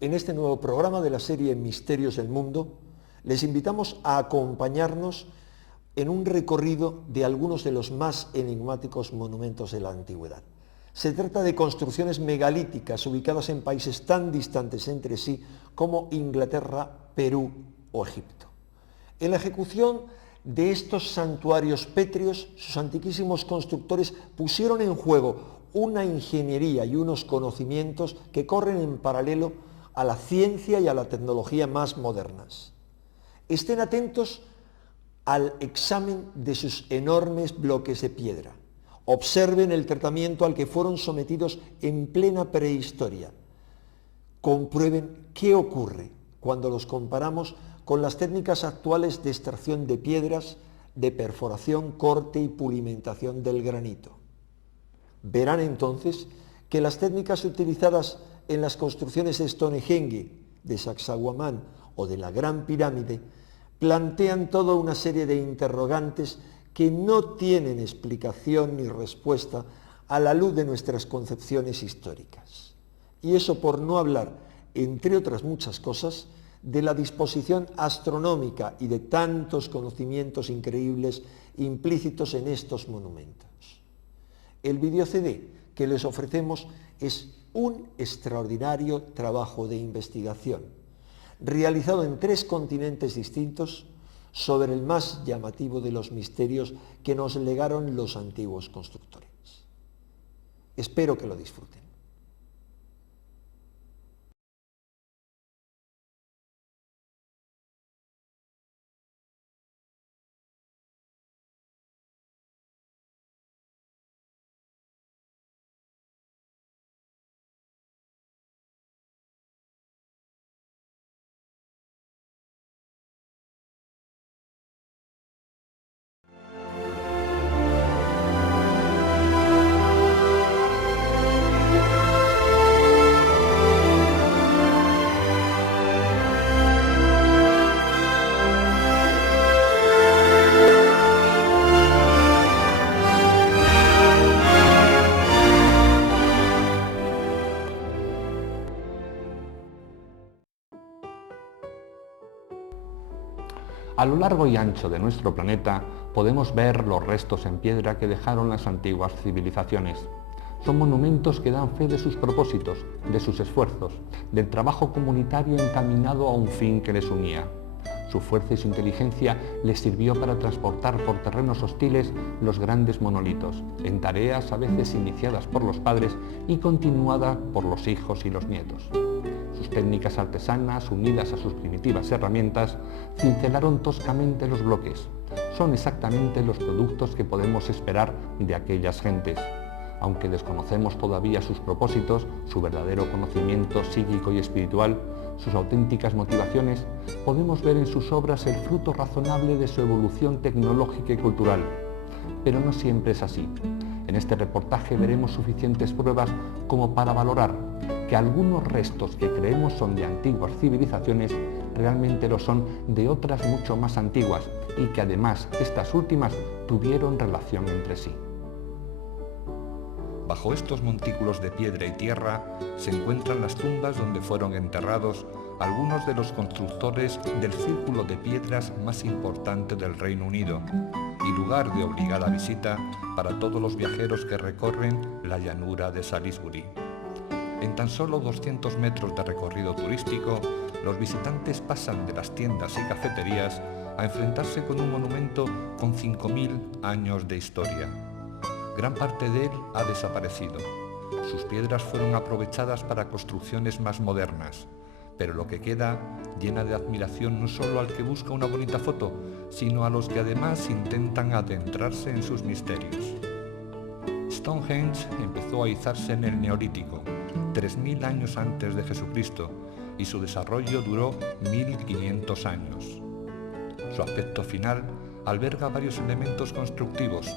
En este nuevo programa de la serie Misterios del Mundo, les invitamos a acompañarnos en un recorrido de algunos de los más enigmáticos monumentos de la antigüedad. Se trata de construcciones megalíticas ubicadas en países tan distantes entre sí como Inglaterra, Perú o Egipto. En la ejecución de estos santuarios pétreos, sus antiquísimos constructores pusieron en juego una ingeniería y unos conocimientos que corren en paralelo a la ciencia y a la tecnología más modernas. Estén atentos al examen de sus enormes bloques de piedra. Observen el tratamiento al que fueron sometidos en plena prehistoria. Comprueben qué ocurre cuando los comparamos con las técnicas actuales de extracción de piedras, de perforación, corte y pulimentación del granito. Verán entonces que las técnicas utilizadas en las construcciones de Stonehenge, de Sacsayhuamán o de la Gran Pirámide plantean toda una serie de interrogantes que no tienen explicación ni respuesta a la luz de nuestras concepciones históricas. Y eso por no hablar, entre otras muchas cosas, de la disposición astronómica y de tantos conocimientos increíbles implícitos en estos monumentos. El video CD que les ofrecemos es un extraordinario trabajo de investigación, realizado en 3 continentes distintos sobre el más llamativo de los misterios que nos legaron los antiguos constructores. Espero que lo disfruten. A lo largo y ancho de nuestro planeta podemos ver los restos en piedra que dejaron las antiguas civilizaciones. Son monumentos que dan fe de sus propósitos, de sus esfuerzos, del trabajo comunitario encaminado a un fin que les unía. Su fuerza y su inteligencia les sirvió para transportar por terrenos hostiles los grandes monolitos, en tareas a veces iniciadas por los padres y continuadas por los hijos y los nietos. Sus técnicas artesanas, unidas a sus primitivas herramientas, cincelaron toscamente los bloques. Son exactamente los productos que podemos esperar de aquellas gentes. Aunque desconocemos todavía sus propósitos, su verdadero conocimiento psíquico y espiritual, sus auténticas motivaciones, podemos ver en sus obras el fruto razonable de su evolución tecnológica y cultural. Pero no siempre es así. En este reportaje veremos suficientes pruebas como para valorar que algunos restos que creemos son de antiguas civilizaciones realmente lo son de otras mucho más antiguas y que además estas últimas tuvieron relación entre sí. Bajo estos montículos de piedra y tierra se encuentran las tumbas donde fueron enterrados algunos de los constructores del círculo de piedras más importante del Reino Unido y lugar de obligada visita para todos los viajeros que recorren la llanura de Salisbury. En tan solo 200 metros de recorrido turístico, los visitantes pasan de las tiendas y cafeterías a enfrentarse con un monumento con 5.000 años de historia. Gran parte de él ha desaparecido. Sus piedras fueron aprovechadas para construcciones más modernas, pero lo que queda llena de admiración no solo al que busca una bonita foto, sino a los que además intentan adentrarse en sus misterios. Stonehenge empezó a izarse en el Neolítico, 3.000 años antes de Jesucristo, y su desarrollo duró 1.500 años. Su aspecto final alberga varios elementos constructivos.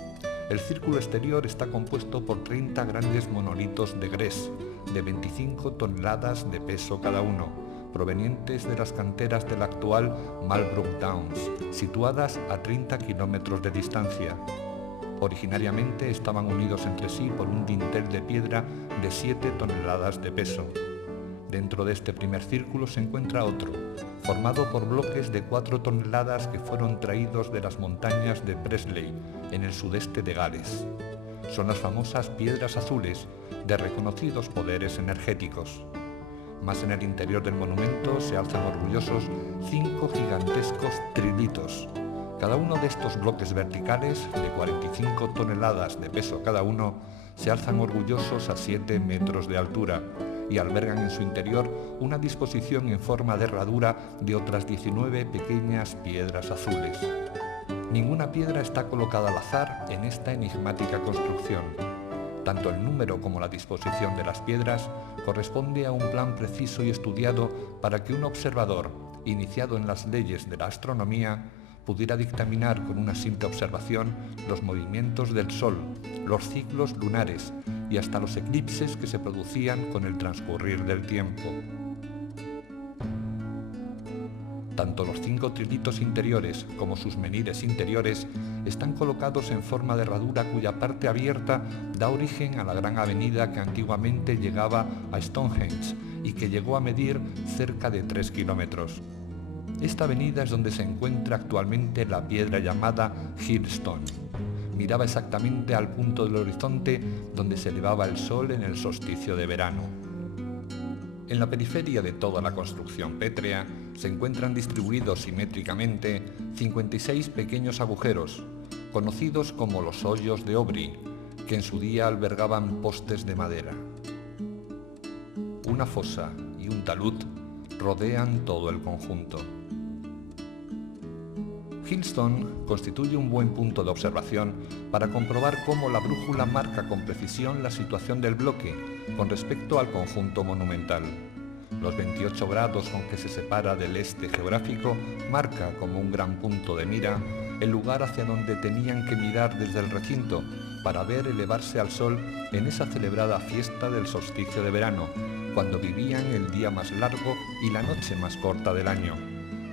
El círculo exterior está compuesto por 30 grandes monolitos de gres, de 25 toneladas de peso cada uno, provenientes de las canteras del actual Marlborough Downs, situadas a 30 kilómetros de distancia. Originariamente estaban unidos entre sí por un dintel de piedra de 7 toneladas de peso. Dentro de este primer círculo se encuentra otro, formado por bloques de 4 toneladas que fueron traídos de las montañas de Presley, en el sudeste de Gales. Son las famosas piedras azules, de reconocidos poderes energéticos. Más en el interior del monumento se alzan orgullosos 5 gigantescos trilitos. Cada uno de estos bloques verticales, de 45 toneladas de peso cada uno, se alzan orgullosos a 7 metros de altura y albergan en su interior una disposición en forma de herradura de otras 19 pequeñas piedras azules. Ninguna piedra está colocada al azar en esta enigmática construcción. Tanto el número como la disposición de las piedras corresponde a un plan preciso y estudiado para que un observador, iniciado en las leyes de la astronomía, pudiera dictaminar con una simple observación los movimientos del Sol, los ciclos lunares y hasta los eclipses que se producían con el transcurrir del tiempo. Tanto los 5 trilitos interiores como sus menires interiores están colocados en forma de herradura cuya parte abierta da origen a la gran avenida que antiguamente llegaba a Stonehenge y que llegó a medir cerca de 3 kilómetros. Esta avenida es donde se encuentra actualmente la piedra llamada Hillstone. Miraba exactamente al punto del horizonte donde se elevaba el sol en el solsticio de verano. En la periferia de toda la construcción pétrea se encuentran distribuidos simétricamente 56 pequeños agujeros, conocidos como los hoyos de Aubry, que en su día albergaban postes de madera. Una fosa y un talud rodean todo el conjunto. Hillstone constituye un buen punto de observación para comprobar cómo la brújula marca con precisión la situación del bloque con respecto al conjunto monumental. Los 28 grados con que se separa del este geográfico marca como un gran punto de mira el lugar hacia donde tenían que mirar desde el recinto para ver elevarse al sol en esa celebrada fiesta del solsticio de verano, cuando vivían el día más largo y la noche más corta del año,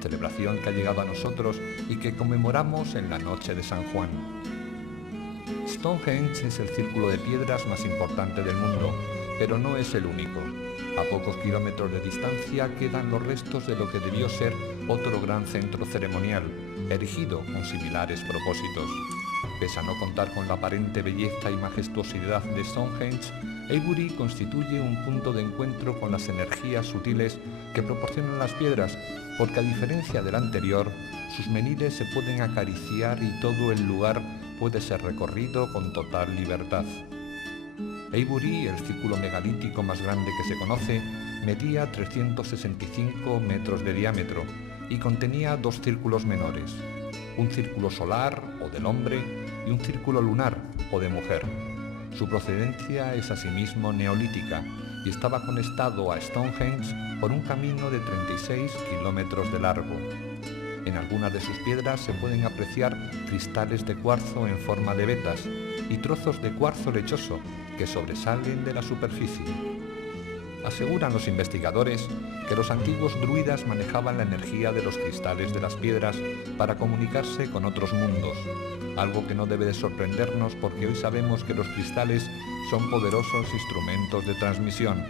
celebración que ha llegado a nosotros y que conmemoramos en la noche de San Juan. Stonehenge es el círculo de piedras más importante del mundo, pero no es el único. A pocos kilómetros de distancia quedan los restos de lo que debió ser otro gran centro ceremonial, erigido con similares propósitos. Pese a no contar con la aparente belleza y majestuosidad de Stonehenge, Avebury constituye un punto de encuentro con las energías sutiles que proporcionan las piedras, porque a diferencia del anterior, sus menires se pueden acariciar y todo el lugar puede ser recorrido con total libertad. Avebury, el círculo megalítico más grande que se conoce, medía 365 metros de diámetro y contenía 2 círculos menores, un círculo solar o del hombre y un círculo lunar o de mujer. Su procedencia es asimismo neolítica y estaba conectado a Stonehenge por un camino de 36 kilómetros de largo. En algunas de sus piedras se pueden apreciar cristales de cuarzo en forma de vetas y trozos de cuarzo lechoso que sobresalen de la superficie. Aseguran los investigadores que los antiguos druidas manejaban la energía de los cristales de las piedras para comunicarse con otros mundos, algo que no debe de sorprendernos porque hoy sabemos que los cristales son poderosos instrumentos de transmisión.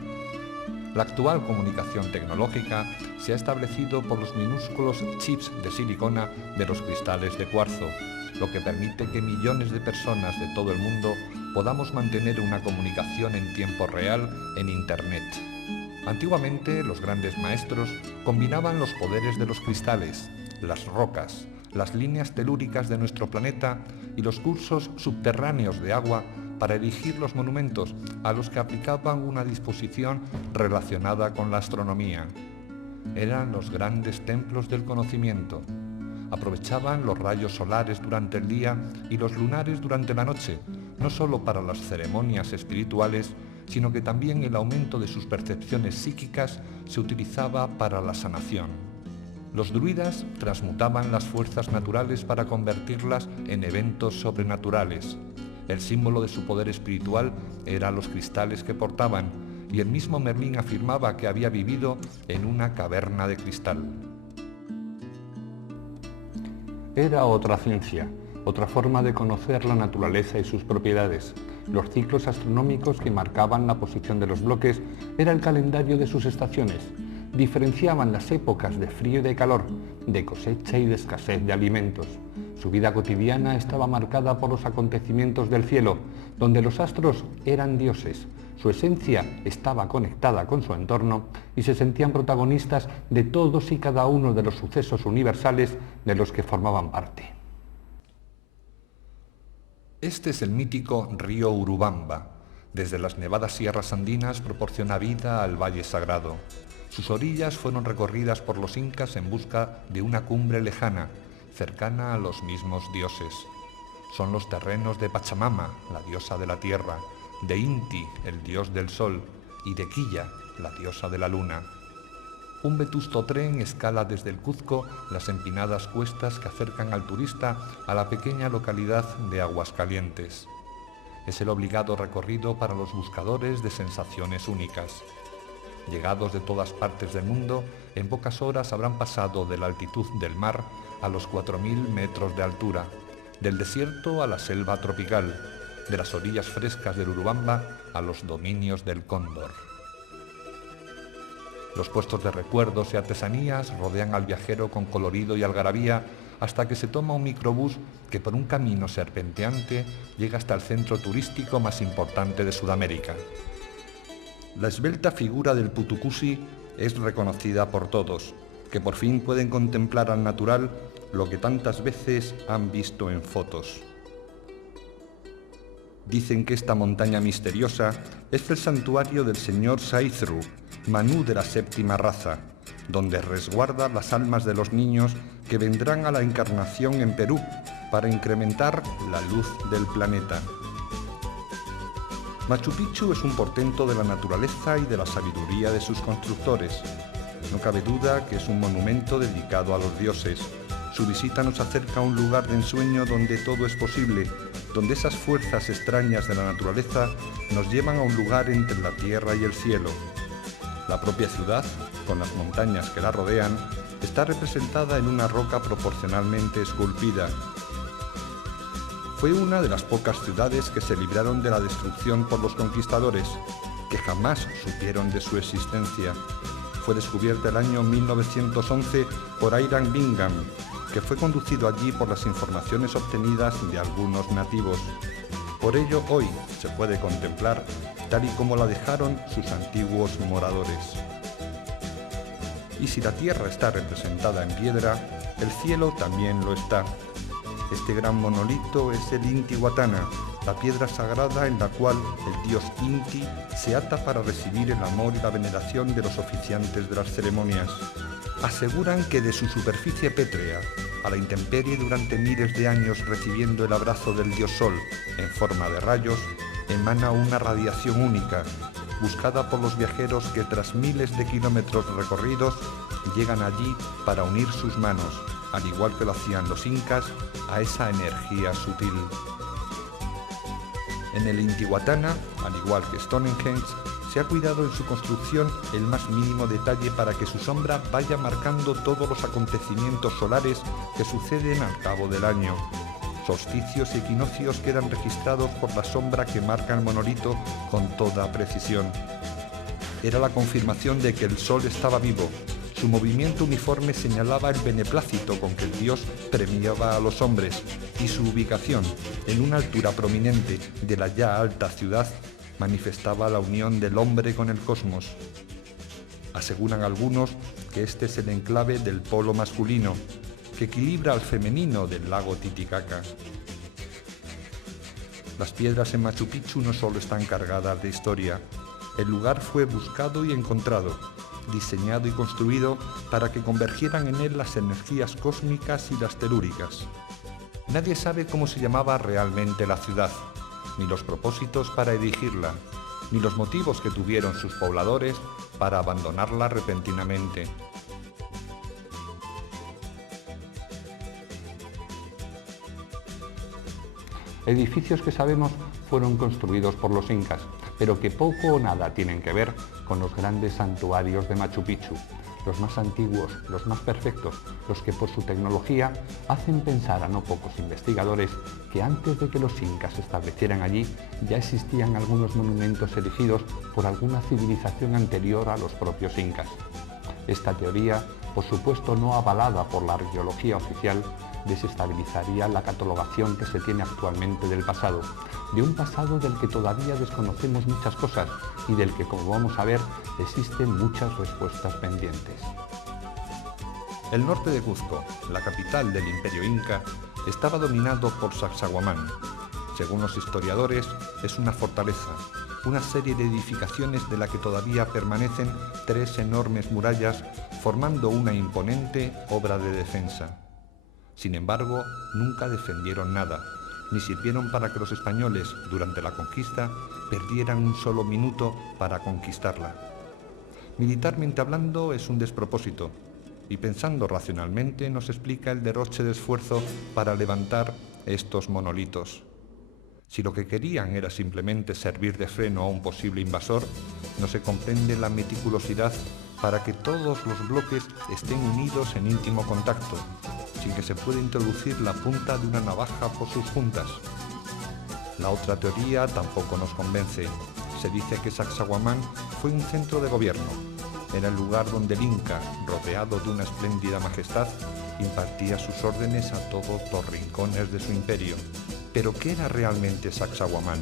La actual comunicación tecnológica se ha establecido por los minúsculos chips de silicona de los cristales de cuarzo, lo que permite que millones de personas de todo el mundo podamos mantener una comunicación en tiempo real en Internet. Antiguamente, los grandes maestros combinaban los poderes de los cristales, las rocas, las líneas telúricas de nuestro planeta y los cursos subterráneos de agua para erigir los monumentos a los que aplicaban una disposición relacionada con la astronomía. Eran los grandes templos del conocimiento. Aprovechaban los rayos solares durante el día y los lunares durante la noche, no solo para las ceremonias espirituales, sino que también el aumento de sus percepciones psíquicas se utilizaba para la sanación. Los druidas transmutaban las fuerzas naturales para convertirlas en eventos sobrenaturales. El símbolo de su poder espiritual eran los cristales que portaban, y el mismo Merlín afirmaba que había vivido en una caverna de cristal. Era otra ciencia, otra forma de conocer la naturaleza y sus propiedades, Los ciclos astronómicos que marcaban la posición de los bloques era el calendario de sus estaciones. Diferenciaban las épocas de frío y de calor, de cosecha y de escasez de alimentos. Su vida cotidiana estaba marcada por los acontecimientos del cielo, donde los astros eran dioses. Su esencia estaba conectada con su entorno y se sentían protagonistas de todos y cada uno de los sucesos universales de los que formaban parte. Este es el mítico río Urubamba. Desde las nevadas sierras andinas proporciona vida al Valle Sagrado. Sus orillas fueron recorridas por los incas en busca de una cumbre lejana, cercana a los mismos dioses. Son los terrenos de Pachamama, la diosa de la tierra, de Inti, el dios del sol, y de Quilla, la diosa de la luna. Un vetusto tren escala desde el Cuzco las empinadas cuestas que acercan al turista a la pequeña localidad de Aguascalientes. Es el obligado recorrido para los buscadores de sensaciones únicas. Llegados de todas partes del mundo, en pocas horas habrán pasado de la altitud del mar a los 4.000 metros de altura, del desierto a la selva tropical, de las orillas frescas del Urubamba a los dominios del Cóndor. Los puestos de recuerdos y artesanías rodean al viajero con colorido y algarabía hasta que se toma un microbús que por un camino serpenteante llega hasta el centro turístico más importante de Sudamérica. La esbelta figura del Putucusi es reconocida por todos, que por fin pueden contemplar al natural lo que tantas veces han visto en fotos. Dicen que esta montaña misteriosa es el santuario del señor Saizru, Manú de la séptima raza, donde resguarda las almas de los niños que vendrán a la encarnación en Perú para incrementar la luz del planeta. Machu Picchu es un portento de la naturaleza y de la sabiduría de sus constructores. No cabe duda que es un monumento dedicado a los dioses. Su visita nos acerca a un lugar de ensueño donde todo es posible, donde esas fuerzas extrañas de la naturaleza nos llevan a un lugar entre la tierra y el cielo. La propia ciudad, con las montañas que la rodean, está representada en una roca proporcionalmente esculpida. Fue una de las pocas ciudades que se libraron de la destrucción por los conquistadores, que jamás supieron de su existencia. Fue descubierta el año 1911 por Hiram Bingham, que fue conducido allí por las informaciones obtenidas de algunos nativos. Por ello, hoy se puede contemplar tal y como la dejaron sus antiguos moradores. Y si la tierra está representada en piedra, el cielo también lo está. Este gran monolito es el Intihuatana, la piedra sagrada en la cual el dios Inti se ata para recibir el amor y la veneración de los oficiantes de las ceremonias. Aseguran que de su superficie pétrea, a la intemperie durante miles de años recibiendo el abrazo del dios Sol en forma de rayos, emana una radiación única, buscada por los viajeros que tras miles de kilómetros recorridos llegan allí para unir sus manos, al igual que lo hacían los incas, a esa energía sutil. En el Intihuatana, al igual que Stonehenge, se ha cuidado en su construcción el más mínimo detalle para que su sombra vaya marcando todos los acontecimientos solares que suceden al cabo del año. Solsticios y equinoccios quedan registrados por la sombra que marca el monolito con toda precisión. Era la confirmación de que el sol estaba vivo. Su movimiento uniforme señalaba el beneplácito con que el dios premiaba a los hombres, y su ubicación, en una altura prominente de la ya alta ciudad, manifestaba la unión del hombre con el cosmos. Aseguran algunos que este es el enclave del polo masculino, que equilibra al femenino del lago Titicaca. Las piedras en Machu Picchu no solo están cargadas de historia. El lugar fue buscado y encontrado, diseñado y construido para que convergieran en él las energías cósmicas y las telúricas. Nadie sabe cómo se llamaba realmente la ciudad, ni los propósitos para erigirla, ni los motivos que tuvieron sus pobladores para abandonarla repentinamente. Edificios que sabemos fueron construidos por los incas, pero que poco o nada tienen que ver con los grandes santuarios de Machu Picchu. los más antiguos, los más perfectos, los que por su tecnología hacen pensar a no pocos investigadores que antes de que los incas se establecieran allí ya existían algunos monumentos erigidos por alguna civilización anterior a los propios incas. Esta teoría, por supuesto no avalada por la arqueología oficial, desestabilizaría la catalogación que se tiene actualmente del pasado, de un pasado del que todavía desconocemos muchas cosas y del que, como vamos a ver, existen muchas respuestas pendientes. El norte de Cuzco, la capital del Imperio Inca, estaba dominado por Sacsayhuamán. Según los historiadores, es una fortaleza, una serie de edificaciones de la que todavía permanecen 3 enormes murallas formando una imponente obra de defensa. Sin embargo, nunca defendieron nada, ni sirvieron para que los españoles, durante la conquista, perdieran un solo minuto para conquistarla. Militarmente hablando, es un despropósito, y pensando racionalmente nos explica el derroche de esfuerzo para levantar estos monolitos. Si lo que querían era simplemente servir de freno a un posible invasor, no se comprende la meticulosidad para que todos los bloques estén unidos en íntimo contacto, sin que se pueda introducir la punta de una navaja por sus juntas. La otra teoría tampoco nos convence. Se dice que Sacsayhuamán fue un centro de gobierno. Era el lugar donde el Inca, rodeado de una espléndida majestad, impartía sus órdenes a todos los rincones de su imperio. ¿Pero qué era realmente Sacsayhuamán?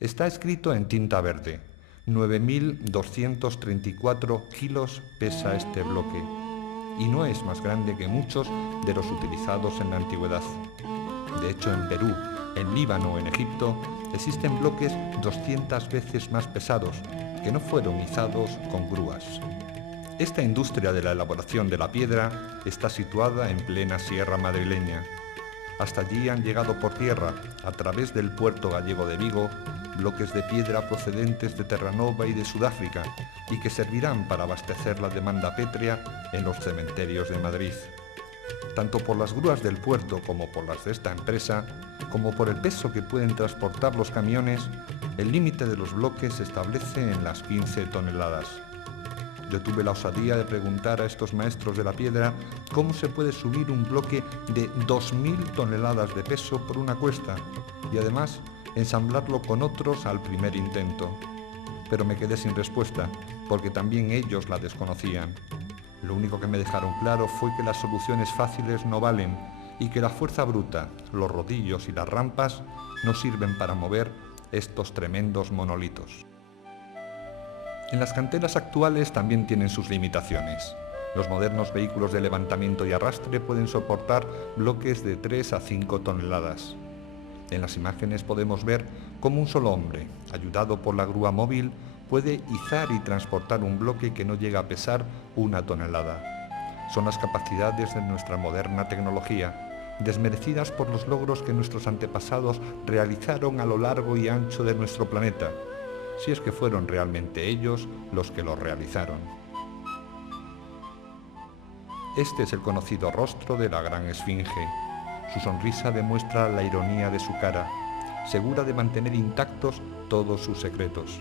Está escrito en tinta verde. 9.234 kilos pesa este bloque, y no es más grande que muchos de los utilizados en la antigüedad. De hecho, en Perú, en Líbano o en Egipto existen bloques 200 veces más pesados que no fueron izados con grúas. Esta industria de la elaboración de la piedra está situada en plena Sierra Madrileña. Hasta allí han llegado por tierra, a través del puerto gallego de Vigo, bloques de piedra procedentes de Terranova y de Sudáfrica y que servirán para abastecer la demanda pétrea en los cementerios de Madrid. Tanto por las grúas del puerto como por las de esta empresa, como por el peso que pueden transportar los camiones, el límite de los bloques se establece en las 15 toneladas. Yo tuve la osadía de preguntar a estos maestros de la piedra cómo se puede subir un bloque de 2.000 toneladas de peso por una cuesta y además ensamblarlo con otros al primer intento. Pero me quedé sin respuesta, porque también ellos la desconocían. Lo único que me dejaron claro fue que las soluciones fáciles no valen y que la fuerza bruta, los rodillos y las rampas no sirven para mover estos tremendos monolitos. En las canteras actuales también tienen sus limitaciones. Los modernos vehículos de levantamiento y arrastre pueden soportar bloques de 3 a 5 toneladas. En las imágenes podemos ver cómo un solo hombre, ayudado por la grúa móvil, puede izar y transportar un bloque que no llega a pesar 1 tonelada. Son las capacidades de nuestra moderna tecnología, desmerecidas por los logros que nuestros antepasados realizaron a lo largo y ancho de nuestro planeta, si es que fueron realmente ellos los que lo realizaron. Este es el conocido rostro de la gran esfinge. Su sonrisa demuestra la ironía de su cara, segura de mantener intactos todos sus secretos.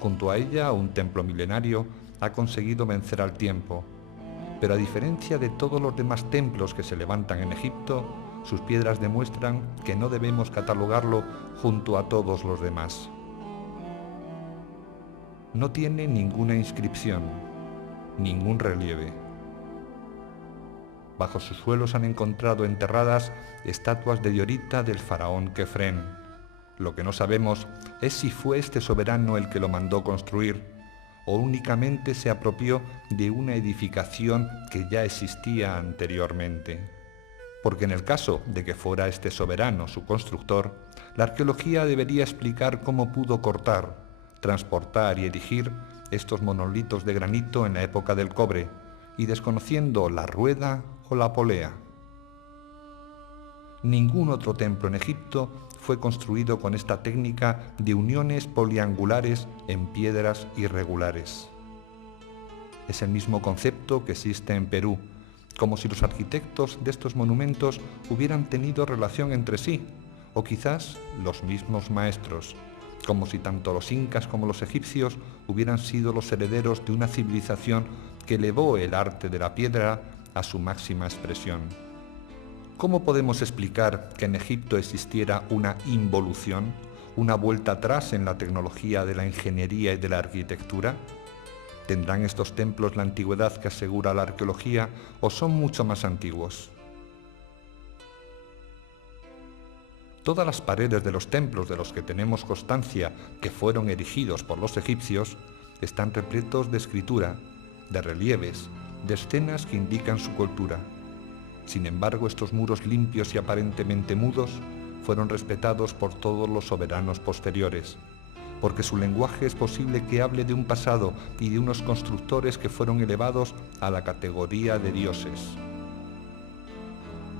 Junto a ella, un templo milenario ha conseguido vencer al tiempo, pero a diferencia de todos los demás templos que se levantan en Egipto, sus piedras demuestran que no debemos catalogarlo junto a todos los demás. No tiene ninguna inscripción, ningún relieve. Bajo sus suelos han encontrado enterradas estatuas de diorita del faraón Kefren. Lo que no sabemos es si fue este soberano el que lo mandó construir o únicamente se apropió de una edificación que ya existía anteriormente. Porque en el caso de que fuera este soberano su constructor, la arqueología debería explicar cómo pudo cortar, transportar y erigir estos monolitos de granito en la época del cobre, y desconociendo la rueda o la polea. Ningún otro templo en Egipto fue construido con esta técnica de uniones poliangulares en piedras irregulares. Es el mismo concepto que existe en Perú, como si los arquitectos de estos monumentos hubieran tenido relación entre sí, o quizás los mismos maestros, como si tanto los incas como los egipcios hubieran sido los herederos de una civilización que elevó el arte de la piedra a su máxima expresión. ¿Cómo podemos explicar que en Egipto existiera una involución, una vuelta atrás en la tecnología de la ingeniería y de la arquitectura? ¿Tendrán estos templos la antigüedad que asegura la arqueología o son mucho más antiguos? Todas las paredes de los templos de los que tenemos constancia que fueron erigidos por los egipcios están repletos de escritura, de relieves, de escenas que indican su cultura. Sin embargo, estos muros limpios y aparentemente mudos fueron respetados por todos los soberanos posteriores, porque su lenguaje es posible que hable de un pasado y de unos constructores que fueron elevados a la categoría de dioses.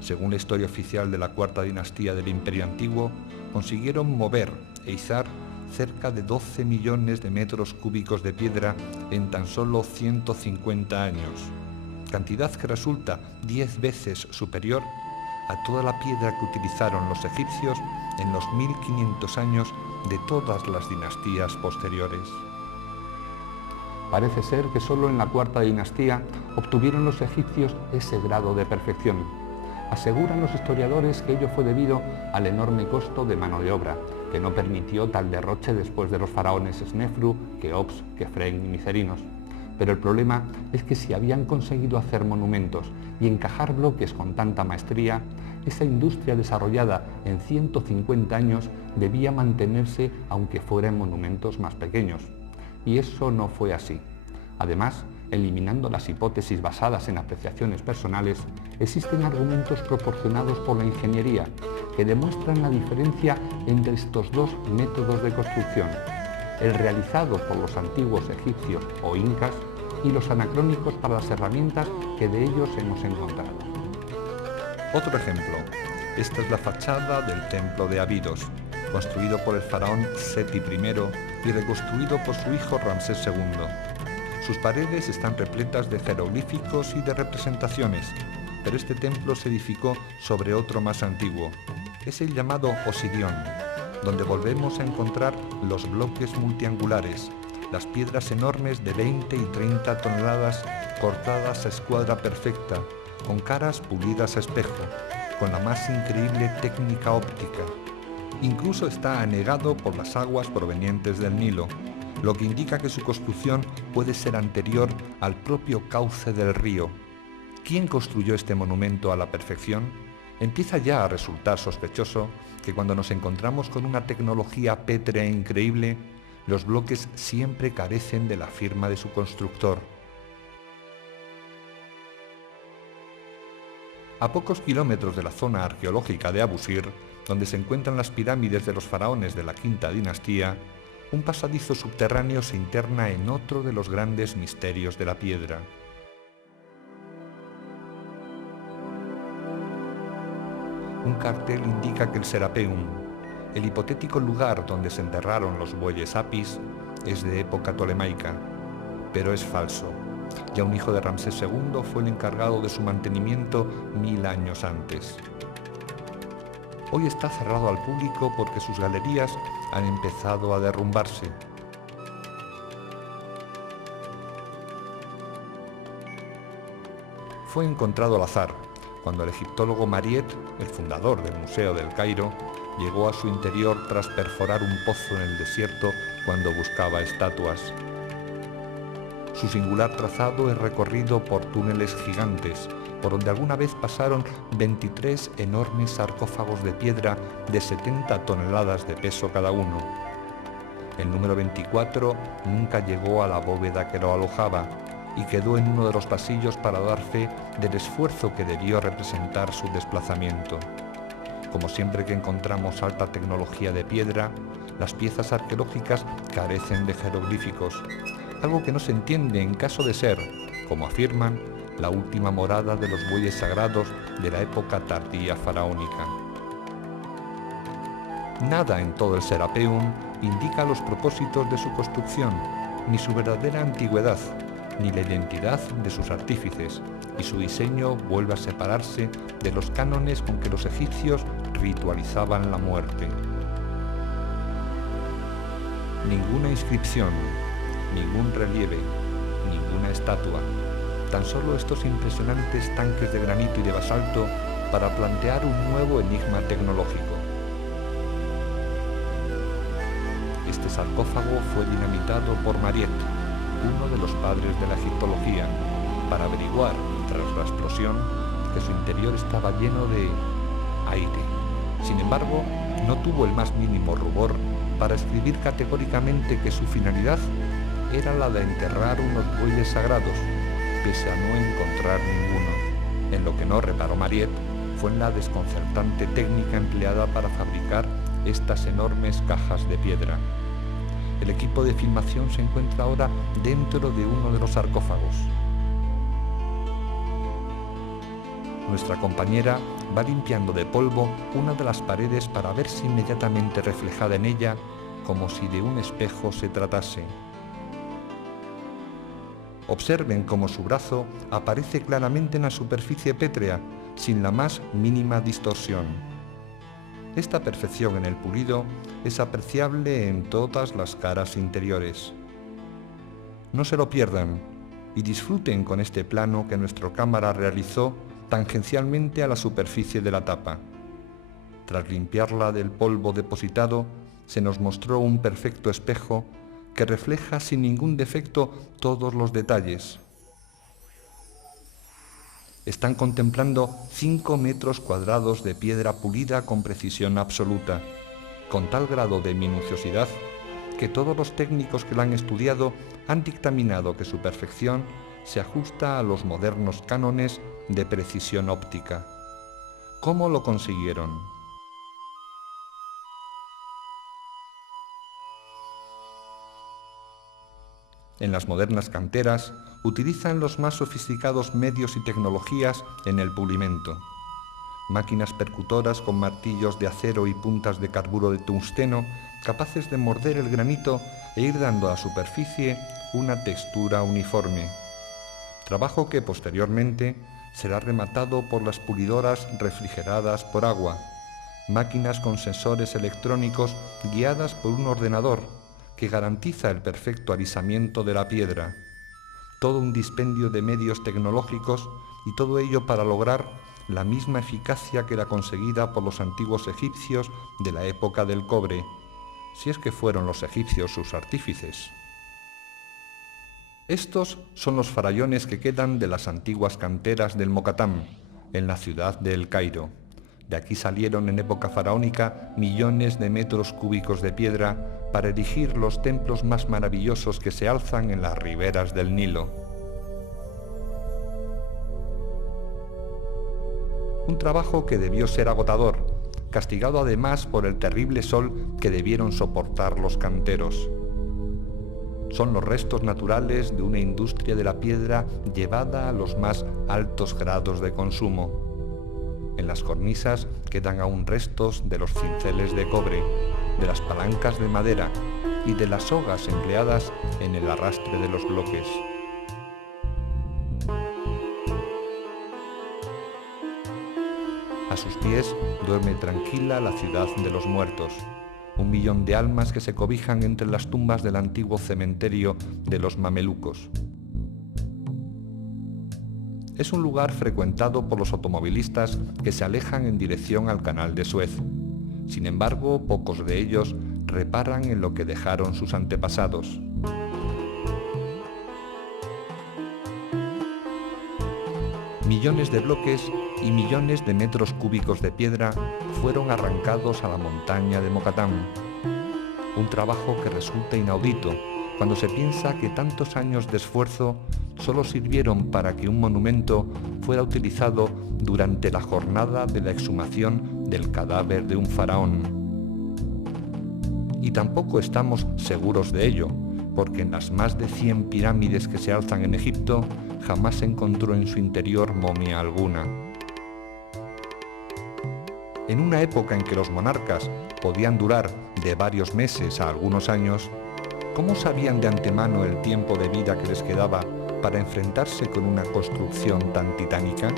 Según la historia oficial de la cuarta dinastía del Imperio Antiguo, consiguieron mover e izar cerca de 12 millones de metros cúbicos de piedra en tan solo 150 años, cantidad que resulta 10 veces superior a toda la piedra que utilizaron los egipcios en los 1500 años de todas las dinastías posteriores. Parece ser que solo en la cuarta dinastía obtuvieron los egipcios ese grado de perfección. Aseguran los historiadores que ello fue debido al enorme costo de mano de obra, que no permitió tal derroche después de los faraones Snefru, Keops, Kefren y Micerinos. Pero el problema es que si habían conseguido hacer monumentos y encajar bloques con tanta maestría, esa industria desarrollada en 150 años debía mantenerse aunque fuera en monumentos más pequeños. Y eso no fue así. Además, eliminando las hipótesis basadas en apreciaciones personales, existen argumentos proporcionados por la ingeniería que demuestran la diferencia entre estos dos métodos de construcción, el realizado por los antiguos egipcios o incas y los anacrónicos para las herramientas que de ellos hemos encontrado. Otro ejemplo, esta es la fachada del templo de Abidos, construido por el faraón Seti I y reconstruido por su hijo Ramsés II. Sus paredes están repletas de jeroglíficos y de representaciones, pero este templo se edificó sobre otro más antiguo. Es el llamado Osidión, donde volvemos a encontrar los bloques multiangulares, las piedras enormes de 20 y 30 toneladas cortadas a escuadra perfecta, con caras pulidas a espejo, con la más increíble técnica óptica. Incluso está anegado por las aguas provenientes del Nilo, lo que indica que su construcción puede ser anterior al propio cauce del río. ¿Quién construyó este monumento a la perfección? Empieza ya a resultar sospechoso que cuando nos encontramos con una tecnología pétrea e increíble, los bloques siempre carecen de la firma de su constructor. A pocos kilómetros de la zona arqueológica de Abusir, donde se encuentran las pirámides de los faraones de la quinta dinastía, un pasadizo subterráneo se interna en otro de los grandes misterios de la piedra. Un cartel indica que el Serapeum, el hipotético lugar donde se enterraron los bueyes Apis, es de época tolemaica, pero es falso. Ya un hijo de Ramsés II fue el encargado de su mantenimiento 1000 años antes. Hoy está cerrado al público porque sus galerías han empezado a derrumbarse. Fue encontrado al azar, cuando el egiptólogo Mariette, el fundador del Museo del Cairo, llegó a su interior tras perforar un pozo en el desierto cuando buscaba estatuas. Su singular trazado es recorrido por túneles gigantes, por donde alguna vez pasaron 23 enormes sarcófagos de piedra de 70 toneladas de peso cada uno. El número 24 nunca llegó a la bóveda que lo alojaba y quedó en uno de los pasillos para dar fe del esfuerzo que debió representar su desplazamiento. Como siempre que encontramos alta tecnología de piedra, las piezas arqueológicas carecen de jeroglíficos, algo que no se entiende en caso de ser, como afirman, la última morada de los bueyes sagrados de la época tardía faraónica. Nada en todo el Serapeum indica los propósitos de su construcción, ni su verdadera antigüedad, ni la identidad de sus artífices, y su diseño vuelve a separarse de los cánones con que los egipcios ritualizaban la muerte. Ninguna inscripción, ningún relieve, ninguna estatua. Tan solo estos impresionantes tanques de granito y de basalto para plantear un nuevo enigma tecnológico. Este sarcófago fue dinamitado por Mariette, uno de los padres de la egiptología, para averiguar, tras la explosión, que su interior estaba lleno de aire. Sin embargo, no tuvo el más mínimo rubor para escribir categóricamente que su finalidad era la de enterrar unos bueyes sagrados, pese a no encontrar ninguno. En lo que no reparó Mariette fue en la desconcertante técnica empleada para fabricar estas enormes cajas de piedra. El equipo de filmación se encuentra ahora dentro de uno de los sarcófagos. Nuestra compañera va limpiando de polvo una de las paredes para verse inmediatamente reflejada en ella, como si de un espejo se tratase. Observen cómo su brazo aparece claramente en la superficie pétrea, sin la más mínima distorsión. Esta perfección en el pulido es apreciable en todas las caras interiores. No se lo pierdan y disfruten con este plano que nuestra cámara realizó tangencialmente a la superficie de la tapa. Tras limpiarla del polvo depositado, se nos mostró un perfecto espejo que refleja sin ningún defecto todos los detalles. Están contemplando 5 metros cuadrados de piedra pulida con precisión absoluta, con tal grado de minuciosidad que todos los técnicos que la han estudiado han dictaminado que su perfección se ajusta a los modernos cánones de precisión óptica. ¿Cómo lo consiguieron? En las modernas canteras utilizan los más sofisticados medios y tecnologías en el pulimento. Máquinas percutoras con martillos de acero y puntas de carburo de tungsteno capaces de morder el granito e ir dando a la superficie una textura uniforme. Trabajo que posteriormente será rematado por las pulidoras refrigeradas por agua, máquinas con sensores electrónicos guiadas por un ordenador que garantiza el perfecto alisamiento de la piedra. Todo un dispendio de medios tecnológicos y todo ello para lograr la misma eficacia que la conseguida por los antiguos egipcios de la época del cobre, si es que fueron los egipcios sus artífices. Estos son los farallones que quedan de las antiguas canteras del Mokatam, en la ciudad de El Cairo. De aquí salieron en época faraónica millones de metros cúbicos de piedra para erigir los templos más maravillosos que se alzan en las riberas del Nilo. Un trabajo que debió ser agotador, castigado además por el terrible sol que debieron soportar los canteros. Son los restos naturales de una industria de la piedra llevada a los más altos grados de consumo. En las cornisas quedan aún restos de los cinceles de cobre, de las palancas de madera y de las sogas empleadas en el arrastre de los bloques. A sus pies duerme tranquila la ciudad de los muertos, 1 millón de almas que se cobijan entre las tumbas del antiguo cementerio de los mamelucos. Es un lugar frecuentado por los automovilistas que se alejan en dirección al canal de Suez. Sin embargo, pocos de ellos reparan en lo que dejaron sus antepasados. Millones de bloques y millones de metros cúbicos de piedra fueron arrancados a la montaña de Mokatam. Un trabajo que resulta inaudito cuando se piensa que tantos años de esfuerzo solo sirvieron para que un monumento fuera utilizado durante la jornada de la exhumación del cadáver de un faraón. Y tampoco estamos seguros de ello, porque en las más de 100 pirámides que se alzan en Egipto jamás se encontró en su interior momia alguna. En una época en que los monarcas podían durar de varios meses a algunos años, ¿cómo sabían de antemano el tiempo de vida que les quedaba para enfrentarse con una construcción tan titánica?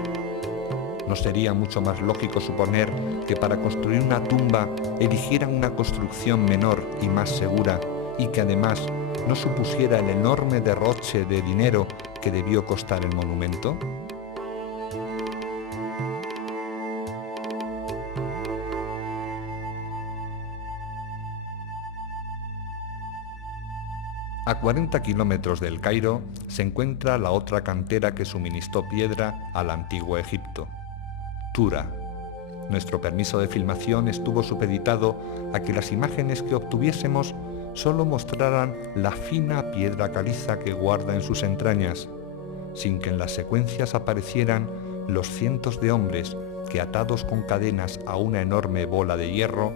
¿No sería mucho más lógico suponer que para construir una tumba eligieran una construcción menor y más segura y que además no supusiera el enorme derroche de dinero que debió costar el monumento? A 40 kilómetros del Cairo se encuentra la otra cantera que suministró piedra al antiguo Egipto, Tura. Nuestro permiso de filmación estuvo supeditado a que las imágenes que obtuviésemos solo mostraran la fina piedra caliza que guarda en sus entrañas, sin que en las secuencias aparecieran los cientos de hombres que, atados con cadenas a una enorme bola de hierro,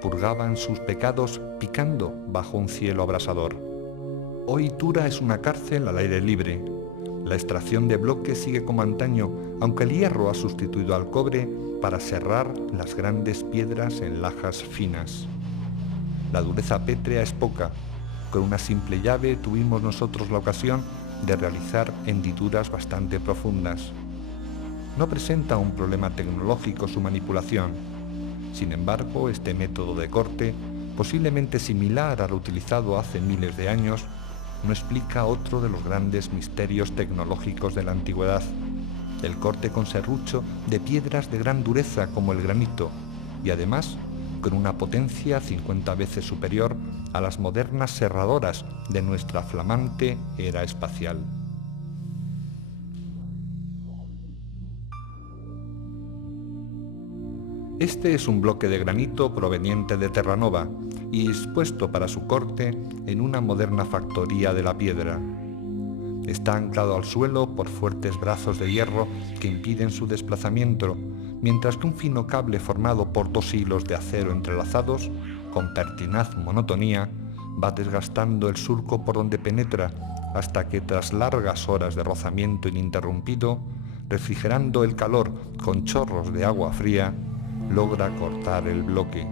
purgaban sus pecados picando bajo un cielo abrasador. Hoy Tura es una cárcel al aire libre. La extracción de bloques sigue como antaño, aunque el hierro ha sustituido al cobre para serrar las grandes piedras en lajas finas. La dureza pétrea es poca. Con una simple llave tuvimos nosotros la ocasión de realizar hendiduras bastante profundas. No presenta un problema tecnológico su manipulación. Sin embargo, este método de corte, posiblemente similar al utilizado hace miles de años, no explica otro de los grandes misterios tecnológicos de la antigüedad, el corte con serrucho de piedras de gran dureza como el granito, y además con una potencia 50 veces superior a las modernas serradoras de nuestra flamante era espacial. Este es un bloque de granito proveniente de Terranova y dispuesto para su corte en una moderna factoría de la piedra. Está anclado al suelo por fuertes brazos de hierro que impiden su desplazamiento, mientras que un fino cable formado por 2 hilos de acero entrelazados, con pertinaz monotonía, va desgastando el surco por donde penetra hasta que, tras largas horas de rozamiento ininterrumpido, refrigerando el calor con chorros de agua fría, logra cortar el bloque.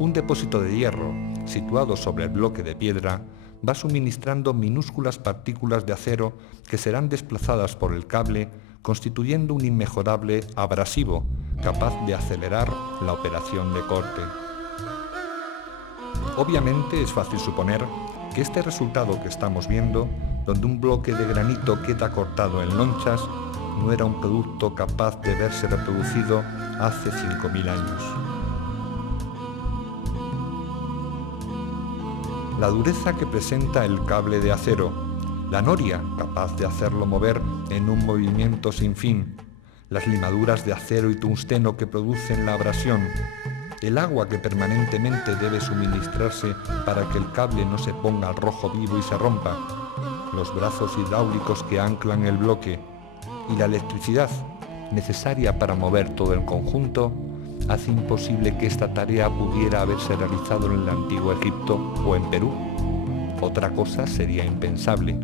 Un depósito de hierro, situado sobre el bloque de piedra, va suministrando minúsculas partículas de acero que serán desplazadas por el cable, constituyendo un inmejorable abrasivo capaz de acelerar la operación de corte. Obviamente es fácil suponer que este resultado que estamos viendo, donde un bloque de granito queda cortado en lonchas, no era un producto capaz de verse reproducido hace 5.000 años. La dureza que presenta el cable de acero, la noria capaz de hacerlo mover en un movimiento sin fin, las limaduras de acero y tungsteno que producen la abrasión, el agua que permanentemente debe suministrarse para que el cable no se ponga al rojo vivo y se rompa, los brazos hidráulicos que anclan el bloque y la electricidad necesaria para mover todo el conjunto, hace imposible que esta tarea pudiera haberse realizado en el antiguo Egipto o en Perú. Otra cosa sería impensable.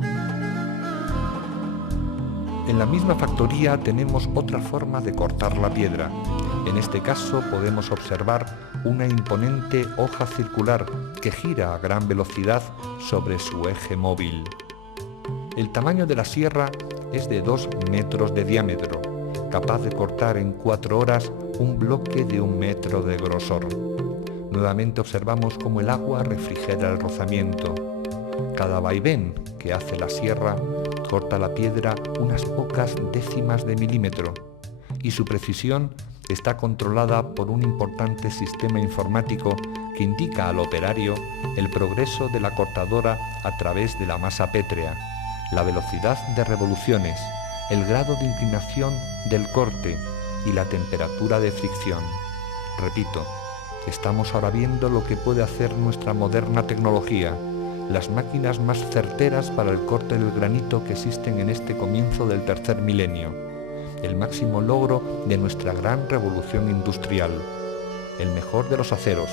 En la misma factoría tenemos otra forma de cortar la piedra. En este caso podemos observar una imponente hoja circular que gira a gran velocidad sobre su eje móvil. El tamaño de la sierra es de 2 metros de diámetro, capaz de cortar en 4 horas un bloque de 1 metro de grosor. Nuevamente observamos cómo el agua refrigera el rozamiento. Cada vaivén que hace la sierra corta la piedra unas pocas décimas de milímetro, y su precisión está controlada por un importante sistema informático que indica al operario el progreso de la cortadora a través de la masa pétrea, la velocidad de revoluciones, el grado de inclinación del corte y la temperatura de fricción. Repito, estamos ahora viendo lo que puede hacer nuestra moderna tecnología, las máquinas más certeras para el corte del granito que existen en este comienzo del tercer milenio, el máximo logro de nuestra gran revolución industrial, el mejor de los aceros,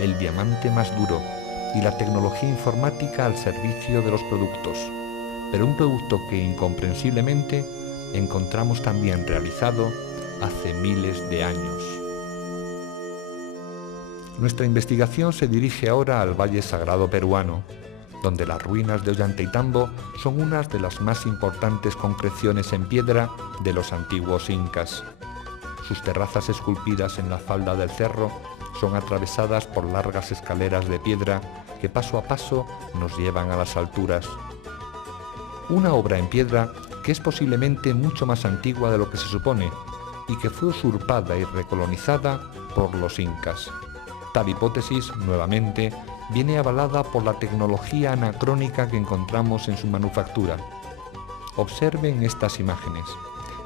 el diamante más duro y la tecnología informática al servicio de los productos, pero un producto que incomprensiblemente encontramos también realizado hace miles de años. Nuestra investigación se dirige ahora al Valle Sagrado peruano, donde las ruinas de Ollantaytambo son unas de las más importantes concreciones en piedra de los antiguos incas. Sus terrazas esculpidas en la falda del cerro son atravesadas por largas escaleras de piedra que paso a paso nos llevan a las alturas. Una obra en piedra que es posiblemente mucho más antigua de lo que se supone y que fue usurpada y recolonizada por los incas. Tal hipótesis, nuevamente, viene avalada por la tecnología anacrónica que encontramos en su manufactura. Observen estas imágenes.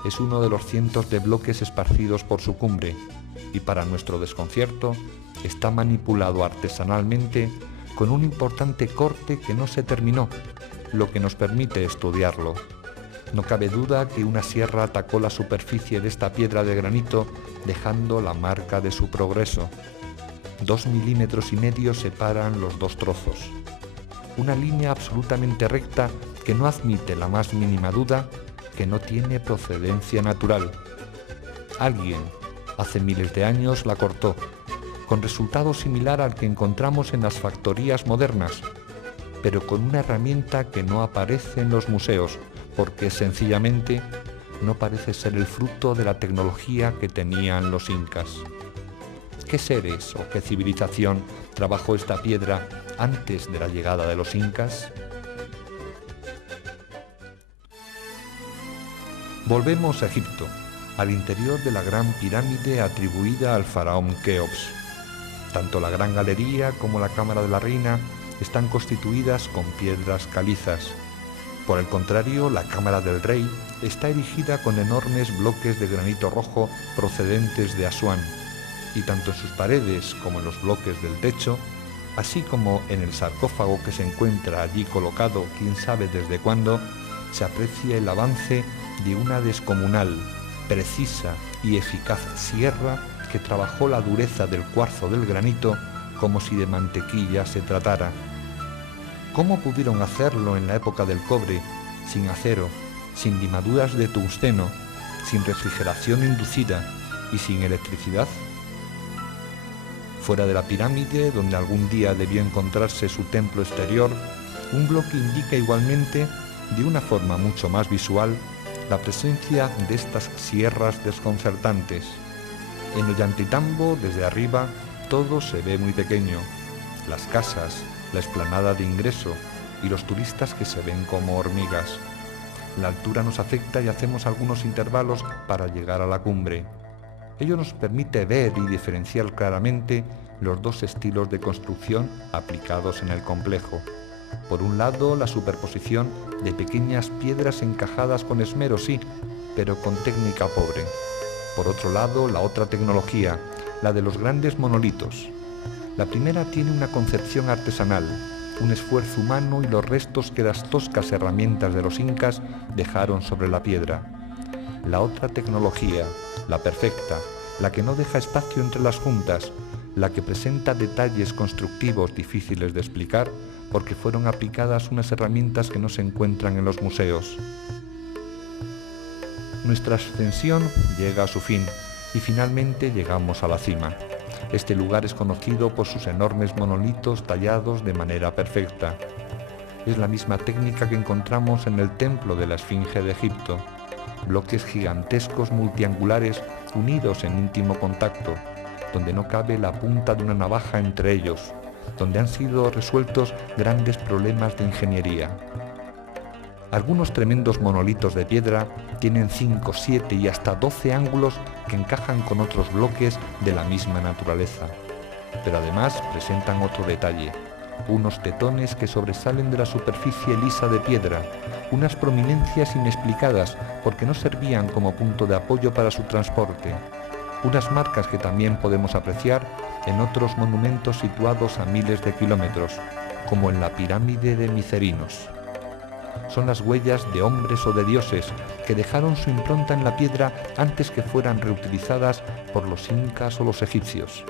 Es uno de los cientos de bloques esparcidos por su cumbre y, para nuestro desconcierto, está manipulado artesanalmente con un importante corte que no se terminó, lo que nos permite estudiarlo. No cabe duda que una sierra atacó la superficie de esta piedra de granito dejando la marca de su progreso. 2,5 milímetros separan los dos trozos. Una línea absolutamente recta que no admite la más mínima duda, que no tiene procedencia natural. Alguien, hace miles de años, la cortó, con resultado similar al que encontramos en las factorías modernas, pero con una herramienta que no aparece en los museos, porque sencillamente no parece ser el fruto de la tecnología que tenían los incas. ¿Qué seres o qué civilización trabajó esta piedra antes de la llegada de los incas? Volvemos a Egipto, al interior de la gran pirámide atribuida al faraón Keops. Tanto la gran galería como la cámara de la reina están constituidas con piedras calizas. Por el contrario, la cámara del rey está erigida con enormes bloques de granito rojo procedentes de Asuán, y tanto en sus paredes como en los bloques del techo, así como en el sarcófago que se encuentra allí colocado quién sabe desde cuándo, se aprecia el avance de una descomunal, precisa y eficaz sierra que trabajó la dureza del cuarzo del granito como si de mantequilla se tratara. ¿Cómo pudieron hacerlo en la época del cobre, sin acero, sin limaduras de tungsteno, sin refrigeración inducida y sin electricidad? Fuera de la pirámide, donde algún día debió encontrarse su templo exterior, un bloque indica igualmente, de una forma mucho más visual, la presencia de estas sierras desconcertantes. En Ollantaytambo, desde arriba, todo se ve muy pequeño. Las casas, la explanada de ingreso y los turistas que se ven como hormigas. La altura nos afecta y hacemos algunos intervalos para llegar a la cumbre. Ello nos permite ver y diferenciar claramente los dos estilos de construcción aplicados en el complejo. Por un lado, la superposición de pequeñas piedras encajadas con esmero, sí, pero con técnica pobre. Por otro lado, la otra tecnología, la de los grandes monolitos. La primera tiene una concepción artesanal, un esfuerzo humano y los restos que las toscas herramientas de los incas dejaron sobre la piedra. La otra tecnología, la perfecta, la que no deja espacio entre las juntas, la que presenta detalles constructivos difíciles de explicar porque fueron aplicadas unas herramientas que no se encuentran en los museos. Nuestra ascensión llega a su fin y finalmente llegamos a la cima. Este lugar es conocido por sus enormes monolitos tallados de manera perfecta. Es la misma técnica que encontramos en el templo de la Esfinge de Egipto. Bloques gigantescos multiangulares unidos en íntimo contacto, donde no cabe la punta de una navaja entre ellos, donde han sido resueltos grandes problemas de ingeniería. Algunos tremendos monolitos de piedra tienen 5, 7 y hasta 12 ángulos que encajan con otros bloques de la misma naturaleza. Pero además presentan otro detalle, unos tetones que sobresalen de la superficie lisa de piedra, unas prominencias inexplicadas porque no servían como punto de apoyo para su transporte, unas marcas que también podemos apreciar en otros monumentos situados a miles de kilómetros, como en la pirámide de Micerinos. Son las huellas de hombres o de dioses que dejaron su impronta en la piedra antes que fueran reutilizadas por los incas o los egipcios.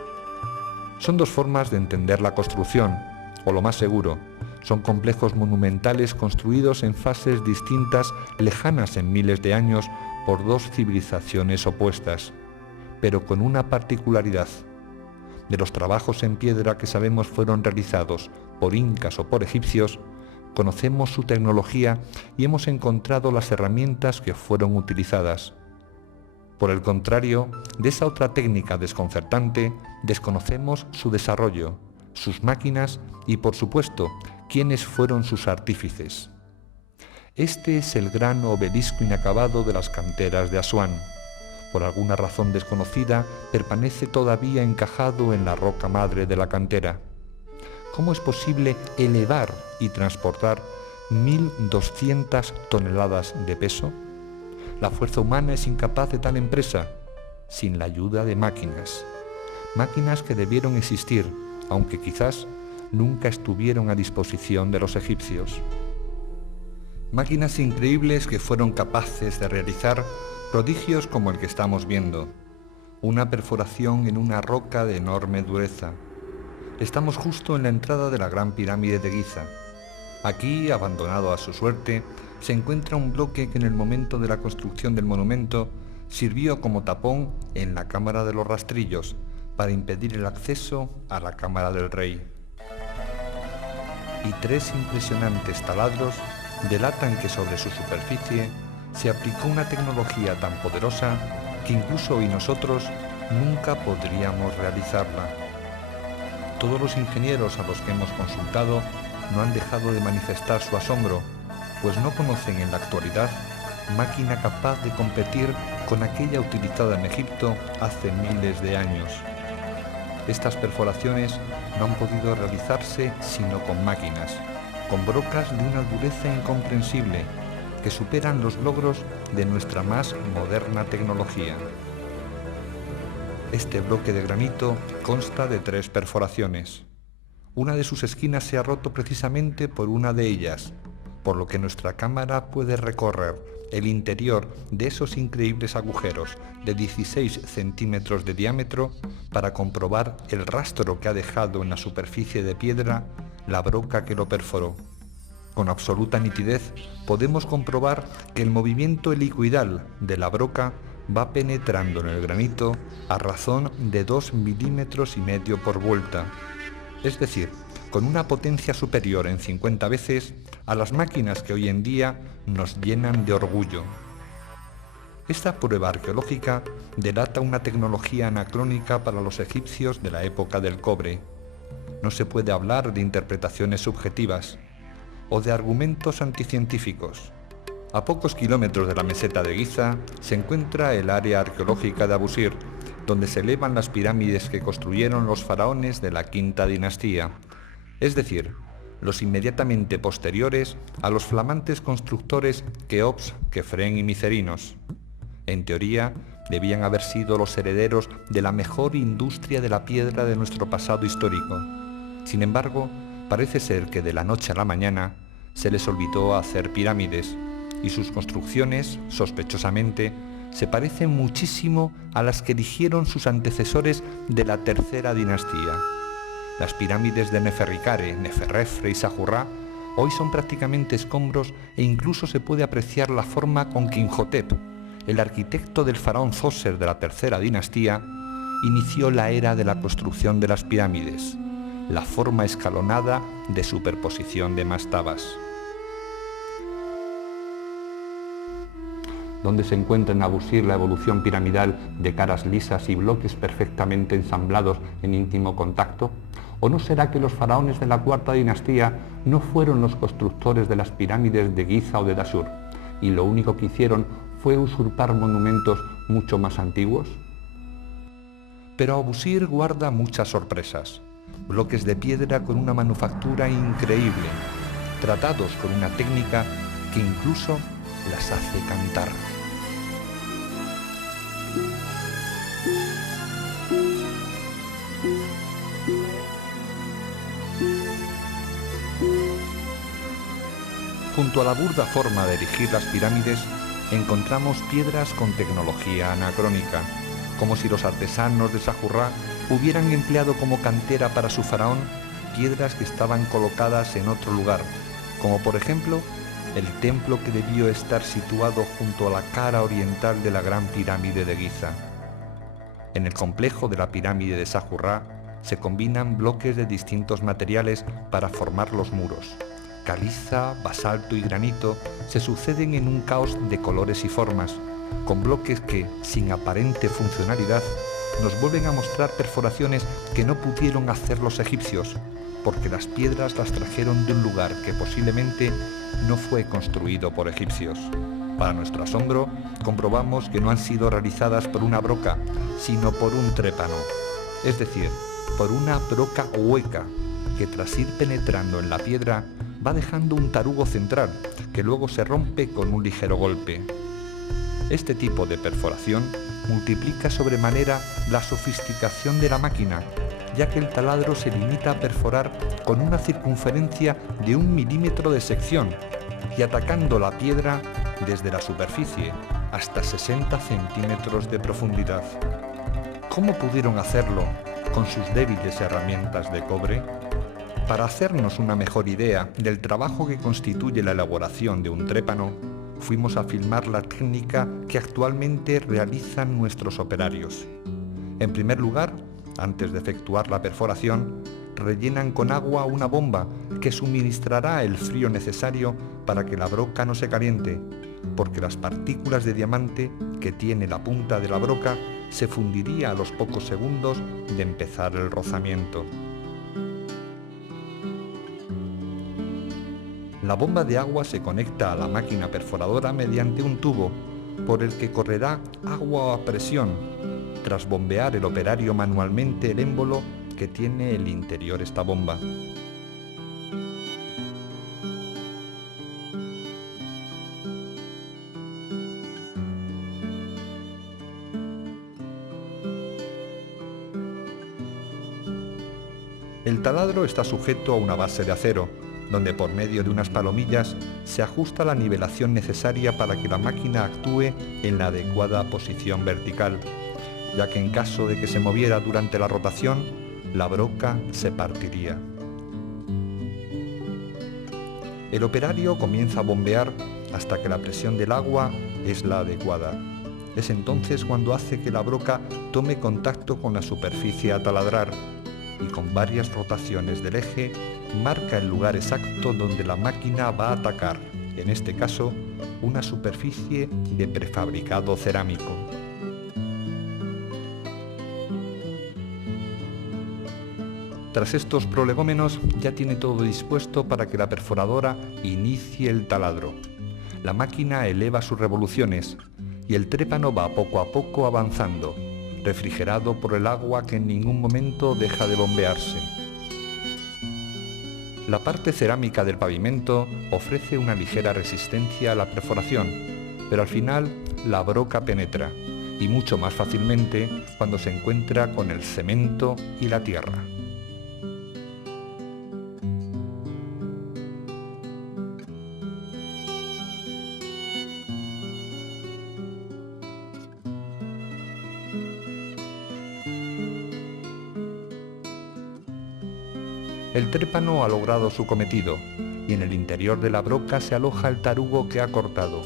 Son dos formas de entender la construcción, o lo más seguro, son complejos monumentales construidos en fases distintas, lejanas en miles de años por dos civilizaciones opuestas, pero con una particularidad. De los trabajos en piedra que sabemos fueron realizados por incas o por egipcios, conocemos su tecnología y hemos encontrado las herramientas que fueron utilizadas. Por el contrario, de esa otra técnica desconcertante, desconocemos su desarrollo, sus máquinas y, por supuesto, quiénes fueron sus artífices. Este es el gran obelisco inacabado de las canteras de Asuán. Por alguna razón desconocida, permanece todavía encajado en la roca madre de la cantera. ¿Cómo es posible elevar y transportar 1.200 toneladas de peso? La fuerza humana es incapaz de tal empresa, sin la ayuda de máquinas. Máquinas que debieron existir, aunque quizás nunca estuvieron a disposición de los egipcios. Máquinas increíbles que fueron capaces de realizar prodigios como el que estamos viendo. Una perforación en una roca de enorme dureza. Estamos justo en la entrada de la Gran Pirámide de Giza. Aquí, abandonado a su suerte, se encuentra un bloque que en el momento de la construcción del monumento sirvió como tapón en la Cámara de los Rastrillos para impedir el acceso a la Cámara del Rey. Y 3 impresionantes taladros delatan que sobre su superficie se aplicó una tecnología tan poderosa que incluso hoy nosotros nunca podríamos realizarla. Todos los ingenieros a los que hemos consultado no han dejado de manifestar su asombro, pues no conocen en la actualidad máquina capaz de competir con aquella utilizada en Egipto hace miles de años. Estas perforaciones no han podido realizarse sino con máquinas, con brocas de una dureza incomprensible, que superan los logros de nuestra más moderna tecnología. Este bloque de granito consta de 3 perforaciones. Una de sus esquinas se ha roto precisamente por una de ellas, por lo que nuestra cámara puede recorrer el interior de esos increíbles agujeros de 16 centímetros de diámetro para comprobar el rastro que ha dejado en la superficie de piedra la broca que lo perforó. Con absoluta nitidez podemos comprobar que el movimiento helicoidal de la broca va penetrando en el granito a razón de 2,5 milímetros por vuelta, es decir, con una potencia superior en 50 veces a las máquinas que hoy en día nos llenan de orgullo. Esta prueba arqueológica delata una tecnología anacrónica para los egipcios de la época del cobre. No se puede hablar de interpretaciones subjetivas o de argumentos anticientíficos. A pocos kilómetros de la meseta de Giza se encuentra el área arqueológica de Abusir, donde se elevan las pirámides que construyeron los faraones de la quinta dinastía, es decir, los inmediatamente posteriores a los flamantes constructores Keops, Kefren y Micerinos. En teoría, debían haber sido los herederos de la mejor industria de la piedra de nuestro pasado histórico. Sin embargo, parece ser que de la noche a la mañana se les olvidó hacer pirámides, y sus construcciones, sospechosamente, se parecen muchísimo a las que erigieron sus antecesores de la tercera dinastía. Las pirámides de Neferrikare, Neferrefre y Sajurrá hoy son prácticamente escombros e incluso se puede apreciar la forma con que Imhotep, el arquitecto del faraón Zoser de la tercera dinastía, inició la era de la construcción de las pirámides, la forma escalonada de superposición de mastabas. Donde se encuentra en Abusir la evolución piramidal de caras lisas y bloques perfectamente ensamblados en íntimo contacto? ¿O no será que los faraones de la cuarta dinastía no fueron los constructores de las pirámides de Giza o de Dashur, y lo único que hicieron fue usurpar monumentos mucho más antiguos? Pero Abusir guarda muchas sorpresas. Bloques de piedra con una manufactura increíble, tratados con una técnica que incluso las hace cantar. Junto a la burda forma de erigir las pirámides, encontramos piedras con tecnología anacrónica, como si los artesanos de Sajurrá hubieran empleado como cantera para su faraón piedras que estaban colocadas en otro lugar, como por ejemplo el templo que debió estar situado junto a la cara oriental de la Gran Pirámide de Giza. En el complejo de la pirámide de Sajurrá se combinan bloques de distintos materiales para formar los muros. Caliza, basalto y granito se suceden en un caos de colores y formas, con bloques que, sin aparente funcionalidad, nos vuelven a mostrar perforaciones que no pudieron hacer los egipcios, porque las piedras las trajeron de un lugar que posiblemente no fue construido por egipcios. Para nuestro asombro, comprobamos que no han sido realizadas por una broca, sino por un trépano, es decir, por una broca hueca, que tras ir penetrando en la piedra va dejando un tarugo central, que luego se rompe con un ligero golpe. Este tipo de perforación multiplica sobremanera la sofisticación de la máquina, ya que el taladro se limita a perforar con una circunferencia de 1 milímetro de sección y atacando la piedra desde la superficie hasta 60 centímetros de profundidad. ¿Cómo pudieron hacerlo con sus débiles herramientas de cobre? Para hacernos una mejor idea del trabajo que constituye la elaboración de un trépano, fuimos a filmar la técnica que actualmente realizan nuestros operarios. En primer lugar, antes de efectuar la perforación, rellenan con agua una bomba que suministrará el frío necesario para que la broca no se caliente, porque las partículas de diamante que tiene la punta de la broca se fundiría a los pocos segundos de empezar el rozamiento. La bomba de agua se conecta a la máquina perforadora mediante un tubo por el que correrá agua a presión, tras bombear el operario manualmente el émbolo que tiene el interior esta bomba. El taladro está sujeto a una base de acero, donde por medio de unas palomillas se ajusta la nivelación necesaria para que la máquina actúe en la adecuada posición vertical, ya que en caso de que se moviera durante la rotación, la broca se partiría. El operario comienza a bombear hasta que la presión del agua es la adecuada. Es entonces cuando hace que la broca tome contacto con la superficie a taladrar y con varias rotaciones del eje marca el lugar exacto donde la máquina va a atacar, en este caso, una superficie de prefabricado cerámico. Tras estos prolegómenos ya tiene todo dispuesto para que la perforadora inicie el taladro. La máquina eleva sus revoluciones y el trépano va poco a poco avanzando, refrigerado por el agua que en ningún momento deja de bombearse. La parte cerámica del pavimento ofrece una ligera resistencia a la perforación, pero al final la broca penetra, y mucho más fácilmente cuando se encuentra con el cemento y la tierra. El trépano ha logrado su cometido y en el interior de la broca se aloja el tarugo que ha cortado.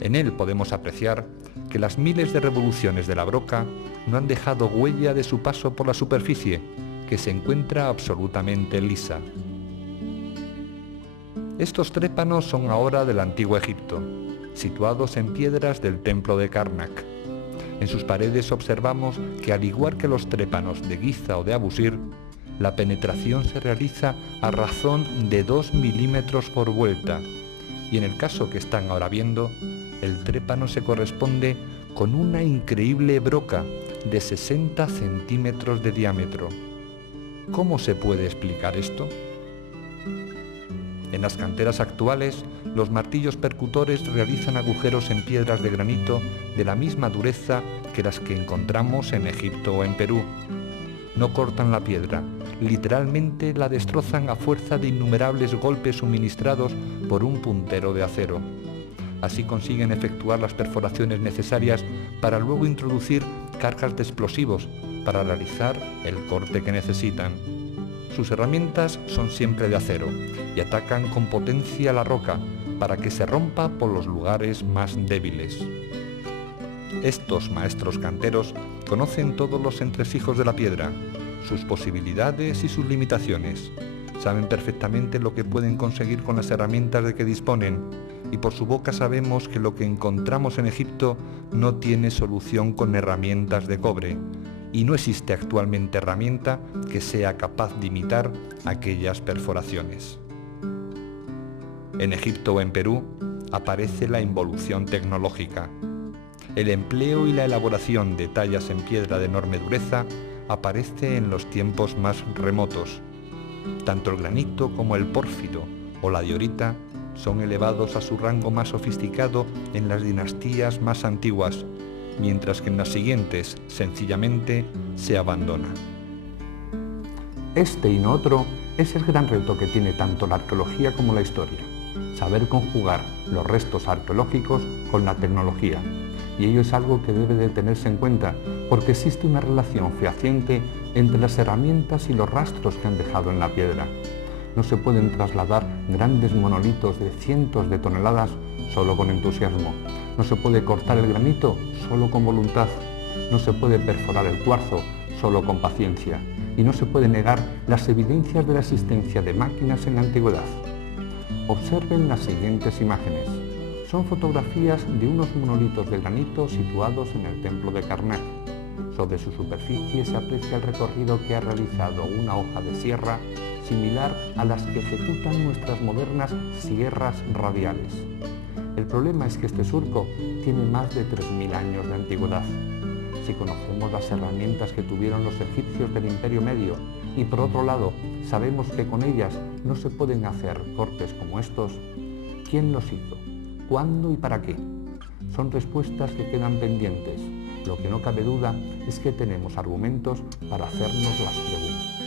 En él podemos apreciar que las miles de revoluciones de la broca no han dejado huella de su paso por la superficie, que se encuentra absolutamente lisa. Estos trépanos son ahora del Antiguo Egipto, situados en piedras del templo de Karnak. En sus paredes observamos que, al igual que los trépanos de Giza o de Abusir, la penetración se realiza a razón de 2 milímetros por vuelta, y en el caso que están ahora viendo, el trépano se corresponde con una increíble broca de 60 centímetros de diámetro. ¿Cómo se puede explicar esto? En las canteras actuales, los martillos percutores realizan agujeros en piedras de granito de la misma dureza que las que encontramos en Egipto o en Perú. No cortan la piedra, literalmente la destrozan a fuerza de innumerables golpes suministrados por un puntero de acero. Así consiguen efectuar las perforaciones necesarias para luego introducir cargas de explosivos para realizar el corte que necesitan. Sus herramientas son siempre de acero y atacan con potencia la roca para que se rompa por los lugares más débiles. Estos maestros canteros conocen todos los entresijos de la piedra, sus posibilidades y sus limitaciones. Saben perfectamente lo que pueden conseguir con las herramientas de que disponen y por su boca sabemos que lo que encontramos en Egipto no tiene solución con herramientas de cobre, y no existe actualmente herramienta que sea capaz de imitar aquellas perforaciones. En Egipto o en Perú aparece la involución tecnológica. El empleo y la elaboración de tallas en piedra de enorme dureza aparece en los tiempos más remotos. Tanto el granito como el pórfido o la diorita son elevados a su rango más sofisticado en las dinastías más antiguas, mientras que en las siguientes sencillamente se abandona. Este y no otro es el gran reto que tiene tanto la arqueología como la historia, saber conjugar los restos arqueológicos con la tecnología. Y ello es algo que debe de tenerse en cuenta, porque existe una relación fehaciente entre las herramientas y los rastros que han dejado en la piedra. No se pueden trasladar grandes monolitos de cientos de toneladas solo con entusiasmo. No se puede cortar el granito solo con voluntad. No se puede perforar el cuarzo solo con paciencia. Y no se puede negar las evidencias de la existencia de máquinas en la antigüedad. Observen las siguientes imágenes. Son fotografías de unos monolitos de granito situados en el templo de Karnak. Sobre su superficie se aprecia el recorrido que ha realizado una hoja de sierra similar a las que ejecutan nuestras modernas sierras radiales. El problema es que este surco tiene más de 3.000 años de antigüedad. Si conocemos las herramientas que tuvieron los egipcios del Imperio Medio y por otro lado sabemos que con ellas no se pueden hacer cortes como estos, ¿quién los hizo? ¿Cuándo y para qué? Son respuestas que quedan pendientes. Lo que no cabe duda es que tenemos argumentos para hacernos las preguntas.